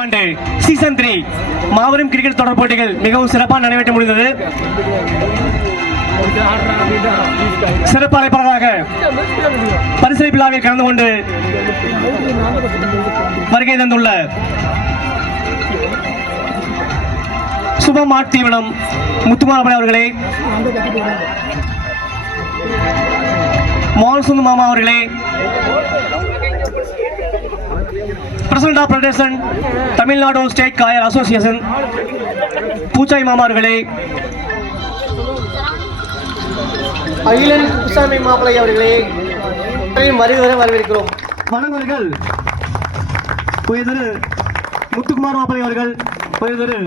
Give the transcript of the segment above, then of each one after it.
ஆண்டு season three மாபெரும் cricket தொடர் போட்டிகள் மிகவும் சிறப்பாக நடைபெற்று முடிந்தது. சிறப்பு அழைப்பாளராக விழாவில் கலந்து கொண்டு வருகை தந்துள்ள சுபமாட் தீவனம் முத்துமாரபடி அவர்களே மான்சூன் மாமா அவர்களே president of federation Tamil Nadu state coir association பூச்சாய் மாமா அவர்களே அகிலன் குப்புசாமி மாப்பிள்ளை அவர்களே வருகிற வரவேற்கிறோம். வணங்குவர்கள் உயர்திரு முத்துக்குமார் மாப்பிள்ளை அவர்கள் உயர்திரு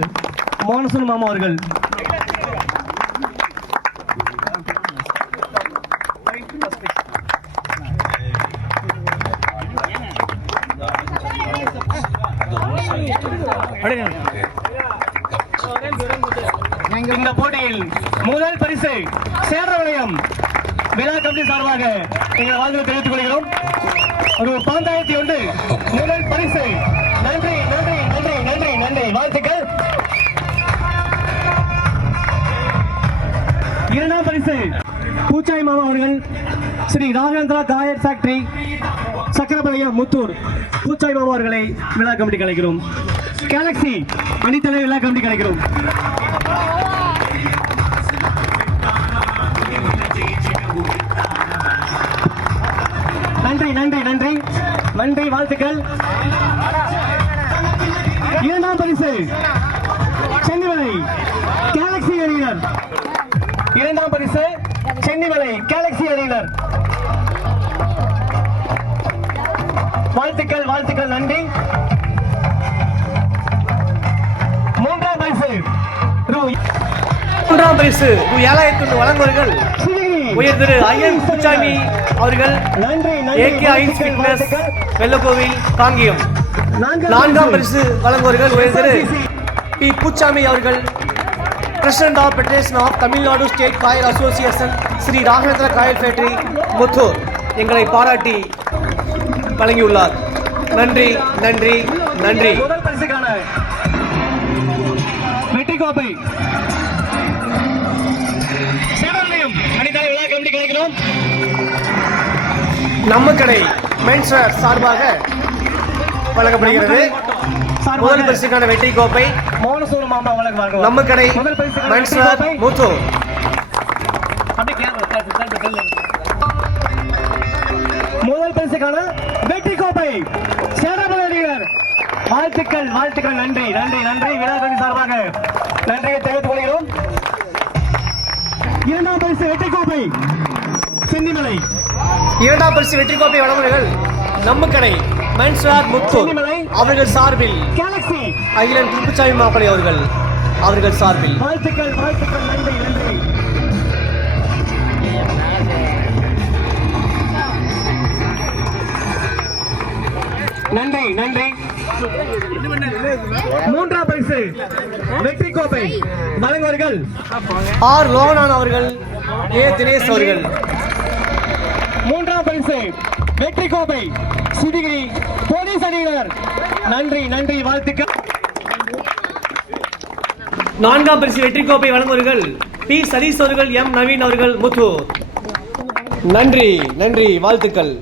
மோனசன் மாமா அவர்கள். இந்த போட்டியில் முதல் பரிசு சேரவளையம் விழா கமிட்டி சார்பாக எங்கள் வாழ்த்து தெரிவித்துக் கொள்கிறோம். ஒரு பன்னெண்டாயிரத்தி ஒன்று. முதல் பரிசு. நன்றி நன்றி நன்றி நன்றி நன்றி. வாழ்த்துக்கள். இரண்டாம் பரிசு. பூச்சாய் மாமா அவர்கள். Shri Ragendra coir factory Chakkarapalayam Muthur. பூச்சாய் மாமா அவர்களை விழா கமிட்டி கலைக்கிறோம் கேலக்ஸி அணித்தலை விழா கமிட்டி கிடைக்கிறோம் நன்றி நன்றி நன்றி. நன்றி வாழ்த்துக்கள். இரண்டாம் பரிசு சென்னிமலை கேலக்ஸி அணியினர் இரண்டாம் பரிசு சென்னிமலை கேலக்ஸி அணியினர் வாழ்த்துக்கள் வாழ்த்துக்கள் நன்றி. மூன்றாம் பரிசு ஏழாயிரத்தி வழங்குவர்கள். உயர் திரு ஐயன் குச்சாமி அவர்கள் ஏகே ஐன்ஸ் ஃபிட்னஸ். வெள்ளக்கோவில் காங்கியம். நான்காம் பரிசு. வழங்குவர்கள் உயர் திரு பி புச்சாமி அவர்கள் president of federation of Tamil Nadu state Kayal association Sri Raghavendra Kayal factory Muthur. எங்களை பாராட்டி வழங்கியுள்ளார். நன்றி நன்றி நன்றி. முதல் பரிசுக்கான வெற்றி கோப்பை நம்ம கடை மென்ஸ் வேர் சார்பாக வழங்கப்படுகிறது முதல் பரிசுக்கான வெற்றி கோப்பை நம்ம கடை முதல் பரிசுக்கான மென்ஸ் வெற்றி வேர் கோப்பை. முத்தூர். அப்படியே கேமரா, தள்ளு, தள்ளு, தள்ளு. முதல் பரிசுக்கான வெற்றி கோப்பை சேரமலை அணியினர் வாழ்த்துக்கள் வாழ்த்துக்கள் நன்றி நன்றி நன்றி. விழா கமிட்டி சார்பாக நன்றியை தெரிவித்துக் கொள்கிறோம். இரண்டாம் பரிசு வெற்றி கோப்பை. சென்னிமலை இரண்டாம் பரிசு வெற்றி கோப்பை வழங்குவர்கள் நம்ம கடை முத்தூர் சென்னிமலை. அவர்கள் சார்பில் அகிலன் குப்புசாமி மாப்பிளை அவர்கள் அவர்கள் சார்பில். வாழ்த்துக்கள் வாழ்த்துக்கள் நன்றி நன்றி. நன்றி நன்றி. மூன்றாம் பரிசு வெற்றி கோப்பை வழங்குவார்கள் ஆர் லோகனான் அவர்கள் ஏ தினேஷ் அவர்கள். பரிசு வெற்றி கோப்பை சிவகிரி போலீஸ் அணியினர். நன்றி நன்றி வாழ்த்துக்கள். நான்காம் பரிசு வெற்றி கோப்பை வழங்குவர்கள் பி சதீஷ் அவர்கள் எம் நவீன் அவர்கள் முத்து. நன்றி நன்றி வாழ்த்துக்கள்.